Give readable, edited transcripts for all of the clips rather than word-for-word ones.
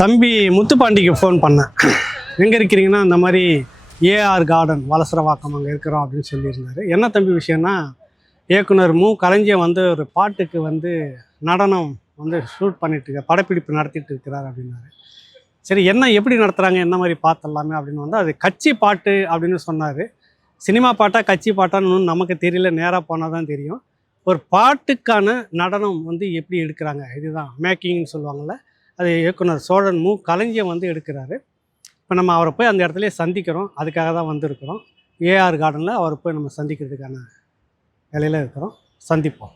தம்பி முத்துப்பாண்டிக்கு ஃபோன் பண்ணேன். எங்கே இருக்கிறீங்கன்னா இந்த மாதிரி ஏஆர் கார்டன் வலசரவாக்கம் அங்கே இருக்கிறோம் அப்படின்னு சொல்லியிருந்தார். என்ன தம்பி விஷயம்னா, இயக்குனர் மு. கலைஞர் வந்து ஒரு பாட்டுக்கு வந்து நடனம் வந்து ஷூட் பண்ணிட்டு படப்பிடிப்பு நடத்திட்டு இருக்கிறார் அப்படின்னாரு. சரி, என்ன எப்படி நடத்துகிறாங்க, என்ன மாதிரி பார்த்துடலாமே அப்படின்னு வந்து அது கட்சி பாட்டு அப்படின்னு சொன்னார். சினிமா பாட்டா கட்சி பாட்டான்னு நமக்கு தெரியல, நேராக போனால் தான் தெரியும். ஒரு பாட்டுக்கான நடனம் வந்து எப்படி எடுக்கிறாங்க, இதுதான் மேக்கிங்னு சொல்லுவாங்கள்ல, அது இயக்குனர் சோழன் மு. கலைஞர் வந்து எடுக்கிறாரு. இப்போ நம்ம அவரை போய் அந்த இடத்துலையே சந்திக்கிறோம். அதுக்காக தான் வந்திருக்கிறோம். ஏஆர் கார்டனில் அவரை போய் நம்ம சந்திக்கிறதுக்கான வேலையில் இருக்கிறோம். சந்திப்போம்.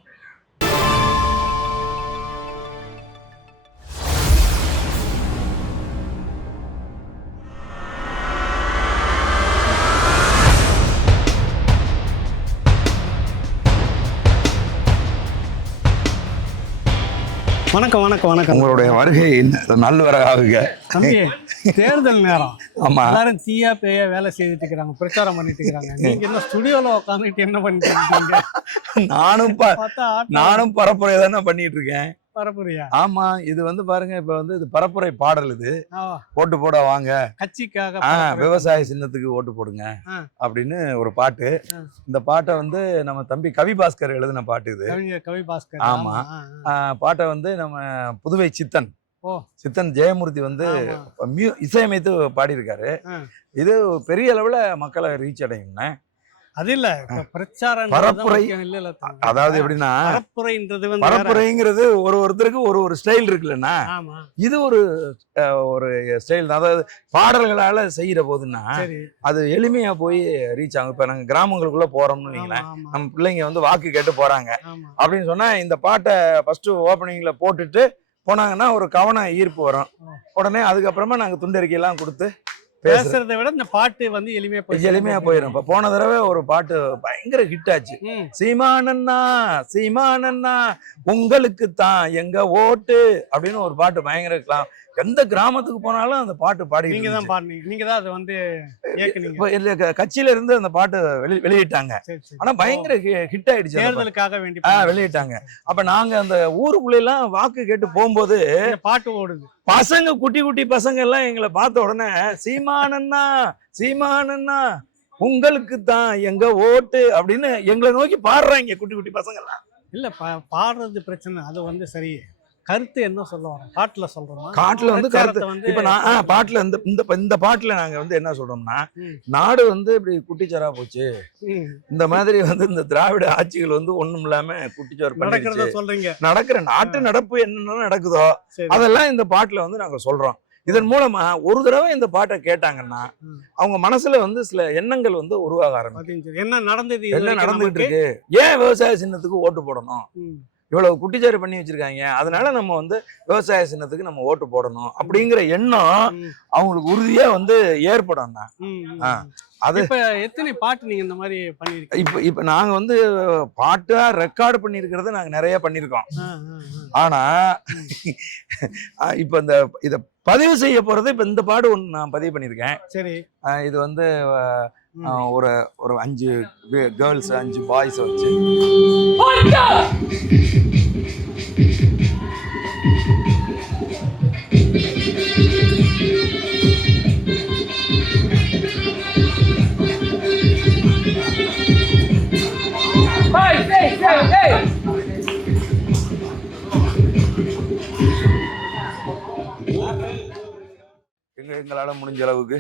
வணக்கம் வணக்கம் வணக்கம். உங்களுடைய வருகை நல்வரகாகுங்க. தம்பி, தேர்தல் நேரம். ஆமா, எல்லாரும் தீயா பேயா வேலை செய்துட்டு இருக்கிறாங்க, பிரச்சாரம் பண்ணிட்டு இருக்கிறாங்க. நீங்க என்ன ஸ்டுடியோல உட்காந்துட்டு என்ன பண்ணிட்டு இருக்கீங்க? நானும் பரப்புரை தானே பண்ணிட்டு இருக்கேன். பரப்புரையா? ஆமா, இது வந்து பாருங்க, இப்ப வந்து இது பரப்புரை பாடல். இது ஓட்டு போட வாங்க, கட்சிக்காக விவசாய சின்னத்துக்கு ஓட்டு போடுங்க அப்படின்னு ஒரு பாட்டு. இந்த பாட்டை வந்து நம்ம தம்பி கவி பாஸ்கர் எழுதின பாட்டு இது. கவி பாஸ்கர். ஆமா, பாட்டை வந்து நம்ம புதுவை சித்தன் ஜெயமூர்த்தி வந்து இசையமைத்து பாடியிருக்காரு. இது பெரிய அளவுல மக்களை ரீச் அடையும்னா அது இல்ல, பிரச்சாரம் பரப்புரை. அதாவது எப்படின்னா, பரப்புரைங்கிறது ஒருத்தருக்கு ஒரு ஸ்டைல் இருக்குல்லன்னா, இது ஒரு ஸ்டைல் தான். அதாவது பாடல்களால செய்யற போதுன்னா அது எளிமையா போய் ரீச் ஆகும். இப்ப நாங்க கிராமங்களுக்குள்ள போறோம்னு வைங்களேன், நம்ம பிள்ளைங்க வந்து வாக்கு கேட்டு போறாங்க அப்படின்னு சொன்னா, இந்த பாட்டை ஃபர்ஸ்ட் ஓப்பனிங்ல போட்டுட்டு போனாங்கன்னா ஒரு கவன ஈர்ப்பு வரும். உடனே அதுக்கப்புறமா நாங்க துண்டறிக்கையெல்லாம் கொடுத்து பேசுறதை விட இந்த பாட்டு வந்து எளிமையா போயிடும். இப்ப போன தடவை ஒரு பாட்டு பயங்கர ஹிட் ஆச்சு. சீமானண்ணா உங்களுக்கு தான் எங்க ஓட்டு அப்படின்னு ஒரு பாட்டு பயங்கர எந்த கிராமத்துக்கு போனாலும் அந்த பாட்டு பாடி நீங்க தான் அது வந்து கட்சியில இருந்து அந்த பாட்டு வெளியிட்டாங்க. ஆனா பயங்கர ஹிட் ஆயிடுச்சு. தேர்தலுக்காக வேண்டி வெளியிட்டாங்க. அப்ப நாங்க அந்த ஊருக்குள்ள எல்லாம் வாக்கு கேட்டு போகும்போது பாட்டு ஓடுது. பசங்க குட்டி பசங்க எல்லாம் எங்களை பார்த்த உடனே சீமானண்ணா உங்களுக்கு தான் எங்க ஓட்டு அப்படின்னு எங்களை நோக்கி பாடுறாங்க குட்டி பசங்க எல்லாம். இல்ல, பாடுறது பிரச்சனை, அது வந்து சரி. கருத்து என்ன சொல்லுவாங்க பாட்டுல சொல்றோம். காட்டுல வந்து கருத்து. இப்ப நான் பாட்டுல இந்த பாட்டுல நாங்க வந்து என்ன சொல்றோம்னா, நாடு வந்து இப்படி குட்டிச்சோரா போச்சு, இந்த மாதிரி வந்து இந்த திராவிட ஆட்சிகள் வந்து ஒண்ணும் இல்லாம குட்டிச்சோர் நடக்கிறத சொல்றீங்க. நடக்கிற நாட்டு நடப்பு என்னென்ன நடக்குதோ அதெல்லாம் இந்த பாட்டுல வந்து நாங்க சொல்றோம். இதன் மூலமா ஒரு தடவை இந்த பாட்டை கேட்டாங்கன்னா அவங்க மனசுல வந்து சில எண்ணங்கள் வந்து உருவாக ஆரம்பிக்கும். என்ன நடந்துட்டு இருக்கு, ஏன் விவசாய சின்னத்துக்கு ஓட்டு போடணும், இவ்வளவு குட்டிச்சாரு பண்ணி வச்சிருக்காங்க, அதனால நம்ம வந்து விவசாய சின்னத்துக்கு நம்ம ஓட்டு போடணும் அப்படிங்கிற எண்ணம் அவங்களுக்கு உறுதியா வந்து ஏற்படும். அது இப்ப எத்தனை பாட்டு நீங்க இந்த மாதிரி பண்ணிருக்கீங்க? இப்ப நாங்க வந்து பாட்டா ரெக்கார்டு பண்ணிருக்கிறத நாங்க நிறைய பண்ணிருக்கோம். ஆனா இப்ப இத பதிவு செய்ய போறது, இப்ப இந்த பாடு ஒண்ணு நான் பதிவு பண்ணிருக்கேன். சரி, இது வந்து ஒரு 5 கேர்ள்ஸ் 5 பாய்ஸ் வச்சு எங்களால முடிஞ்ச அளவுக்கு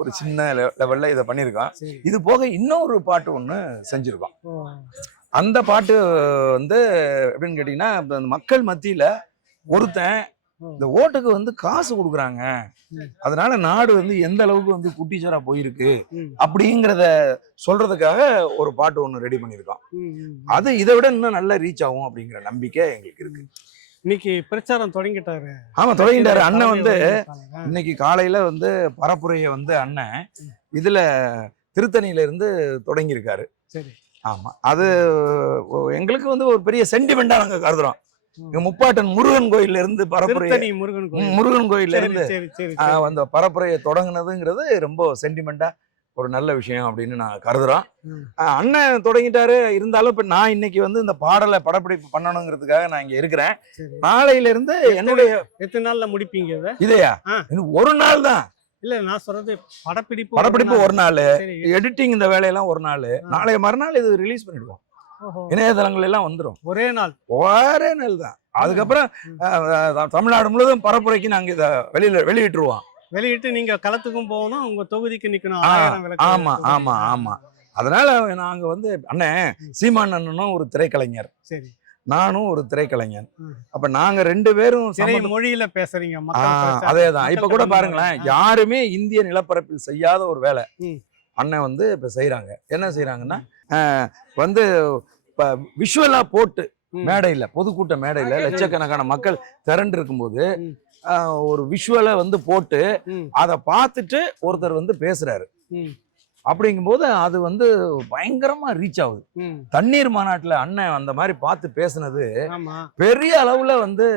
ஒரு சின்ன லெவல்ல இதை பண்ணியிருக்கோம். இது போக இன்னொரு பாட்டு ஒண்ணு செஞ்சிருக்கோம். அந்த பாட்டு வந்து எப்படின்னு கேட்டீங்கன்னா, மக்கள் மத்தியில ஒருத்தன் இந்த ஓட்டுக்கு வந்து காசு கொடுக்குறாங்க, அதனால நாடு வந்து எந்த அளவுக்கு வந்து குட்டிச்சோரா போயிருக்கு அப்படிங்கிறத சொல்றதுக்காக ஒரு பாட்டு ஒண்ணு ரெடி பண்ணியிருக்கோம். அது இதை விட இன்னும் நல்லா ரீச் ஆகும் அப்படிங்கிற நம்பிக்கை எங்களுக்கு இருக்கு. இன்னைக்கு பிரச்சாரம் தொடங்கிட்டாரு. ஆமா, தொடங்கிட்டாரு. அண்ணன் வந்து இன்னைக்கு காலையில வந்து பரப்புரையை வந்து அண்ணன் இதுல திருத்தணியில இருந்து தொடங்கியிருக்காரு. சரி, ஆமா, அது எங்களுக்கு வந்து ஒரு பெரிய சென்டிமெண்டா நாங்க கருதுறோம். முப்பாட்டன் முருகன் கோயில்ல இருந்து பரப்புரை, முருகன் கோயில்ல இருந்து அந்த பரப்புரையை தொடங்குனதுங்கிறது ரொம்ப சென்டிமெண்டா ஒரு நல்ல விஷயம் அப்படின்னு நான் கருதுறோம். ம். அண்ணன் தொடங்கிட்டாரு. இருந்தாலும் இப்ப நான் இன்னைக்கு வந்து இந்த பாடலை படப்பிடிப்பு பண்ணணுங்கிறதுக்காக நான் இங்க இருக்கிறேன். சரி. நாளையில இருந்து என்னுடைய எத்தனை நாள்ல முடிப்பீங்க இதை? இதையா ஆ. இன்னும் ஒரு நாள் தான். இல்ல நான் சொல்றது படப்பிடிப்பு படப்பிடிப்பு ஒரு நாள், சரி. எடிட்டிங் இந்த வேலையெல்லாம் ஒரு நாள். நாளைய மறுநாள் இது ரிலீஸ் பண்ணிடுவோம். ஓஹோ. இணையதளங்கள் எல்லாம் வந்துடும். ஒரே நாள். ஒரே நாள் தான். அதுக்கப்புறம் தமிழ்நாடு முழுவதும் பரப்புரைக்கு நாங்க இதை வெளியிட்டுருவோம். வெளியிட்டு நீங்க களத்துக்கும் போகணும், உங்க தொகுதிக்கு நிக்கணும். ஆ, 1000 விளக்கு ஆமா தொகுதி. ஆமா ஆமா. அதனால நாங்க வந்து அண்ணன் சீமான் அண்ணனும் ஒரு திரைக்கலைஞர், சரி. நானும் ஒரு திரைக்கலைஞர். ம். அப்ப நாங்க 2 பேரும் திரை மொழியில பேசுறீங்க. அதேதான். இப்ப கூட பாருங்களேன், யாருமே இந்திய நிலப்பரப்பில் செய்யாத ஒரு வேலை ம். அண்ணன் வந்து இப்ப செய்யறாங்க. என்ன செய்யறாங்கன்னா வந்து இப்ப விஷுவலா போட்டு மேடையில, பொதுக்கூட்ட மேடையில லட்சக்கணக்கான மக்கள் திரண்டு இருக்கும்போது ஒரு விஷுவலை வந்து போட்டு அதை பார்த்துட்டு ஒருத்தர் வந்து பேசுறாரு. அப்படிங்கும்போது அது வந்து பயங்கரமா ரீச் ஆகுது. தண்ணீர் மாநாட்டுல அண்ணன் அந்த மாதிரி பார்த்து பேசுனது பெரிய அளவுல வந்து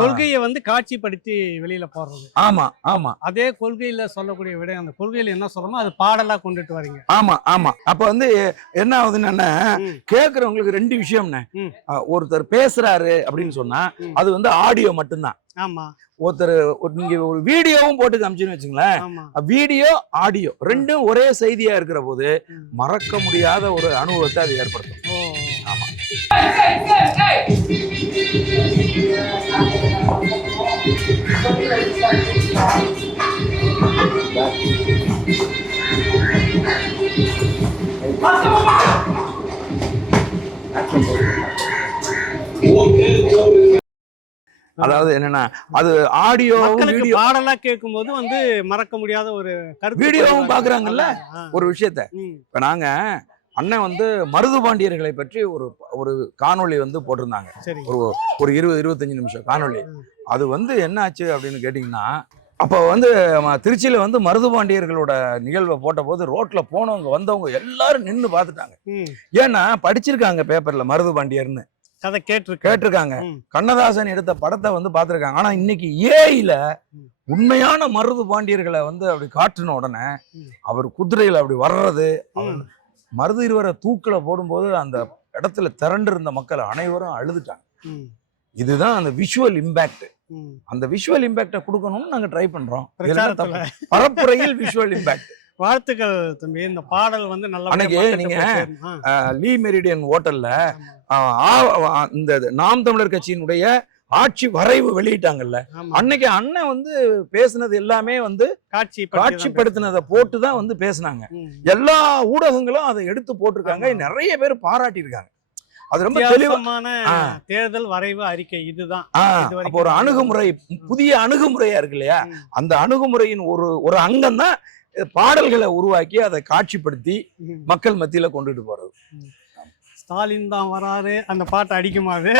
கொள்கையை வந்து காட்சிப்படுத்தி வெளியில போடுறது. ஆமா ஆமா. அதே கொள்கையில சொல்லக்கூடிய விட அந்த கொள்கையில என்ன சொல்றோமோ அது பாடலா கொண்டுட்டு வரீங்க. ஆமா ஆமா. அப்ப வந்து என்ன ஆகுதுன்னு கேக்குறவங்களுக்கு 2 விஷயம்னு. ஒருத்தர் பேசுறாரு அப்படின்னு சொன்னா அது வந்து ஆடியோ மட்டும்தான். ஆமா. ஒருத்தர் நீங்க ஒரு வீடியோவும் போட்டு காமிச்சுன்னு வச்சுங்களேன், வீடியோ ஆடியோ 2ம் ஒரே செய்தியா இருக்கிற போது மறக்க முடியாத ஒரு அனுபவத்தை அது ஏற்படுத்தும். ஆமா. அதாவது என்னன்னா அது ஆடியோ வீடியோ பாடலா கேட்கும்போது வந்து மறக்க முடியாத ஒரு கருத்து. வீடியோவும் பாக்குறாங்கல்ல ஒரு விஷயத்த. இப்ப நாங்க அண்ணன் வந்து மருது பாண்டியர்களை பற்றி ஒரு காணொளி வந்து போட்டிருந்தாங்க. ஒரு 20-25 நிமிஷம் காணொளி. அது வந்து என்ன ஆச்சு அப்படின்னு கேட்டீங்கன்னா, அப்ப வந்து திருச்சியில வந்து மருது பாண்டியர்களோட நிகழ்வை போட்ட போது ரோட்ல போனவங்க வந்தவங்க எல்லாரும் நின்னு பாத்துட்டாங்க. ஏன்னா படிச்சிருக்காங்க பேப்பர்ல மருது பாண்டியர்னு, கதை கேட்டிருக்காங்க. கண்ணதாசன் எடுத்த படத்தை வந்து பாத்துருக்காங்க. ஆனா இன்னைக்கு ஏஐல உண்மையான மருது பாண்டியர்களை வந்து அப்படி காட்டின உடனே அவர் குதிரையில அப்படி வர்றது, மருது இருவரை தூக்கில போடும்போது அந்த இடத்துல திரண்டு இருந்த மக்கள் அனைவரும் அழுதுட்டாங்க. இதுதான் அந்த விஷுவல் இம்பாக்ட். அந்த விஷுவல் இம்பாக்ட கொடுக்கணும்னு நாங்க ட்ரை பண்றோம். பரப்புரையில் விஷுவல் இம்பாக்ட். வாழ்த்துக்கள் தம்பி. இந்த பாடல் வந்து நல்ல. அன்னைக்கு நீங்க லீ மெரிடியன் ஹோட்டல்ல இந்த நாம் தமிழர் கட்சியினுடைய ஆட்சி வரைவு வெளியிட்டாங்கல்ல, அன்னைக்கு அண்ணன் வந்து பேசுனது எல்லாமே வந்து காட்சிப்படுத்தினதை போட்டுதான் வந்து பேசினாங்க. எல்லா ஊடகங்களும் அதை எடுத்து போட்டிருக்காங்க. நிறைய பேர் பாராட்டி இருக்காங்க. அது ரொம்ப தெளிவான தேர்தல் வரைவு அறிக்கை. இதுதான் அப்போ ஒரு அணுகுமுறை, புதிய அணுகுமுறையா இருக்கு இல்லையா? அந்த அணுகுமுறையின் ஒரு அங்கம் தான் பாடல்களை உருவாக்கி அதை காட்சிப்படுத்தி மக்கள் மத்தியில கொண்டுட்டு போறது. ஸ்டாலின் தான் வராரு அந்த பாட்டு அடிக்குமாறு.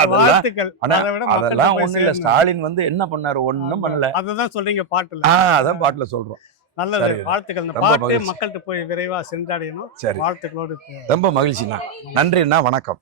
அதெல்லாம் ஒண்ணு இல்ல. ஸ்டாலின் வந்து என்ன பண்ணாரு? ஒண்ணும் பண்ணல. அதுதான் சொல்றீங்க பாட்டுல. அதான் பாட்டுல சொல்றோம். நல்லது. வாழ்த்துக்கள். இந்த பாட்டு மக்கள்கிட்ட போய் விரைவா சென்றடையணும். வாழ்த்துக்களோடு. ரொம்ப மகிழ்ச்சிண்ணா. நன்றிண்ணா. வணக்கம்.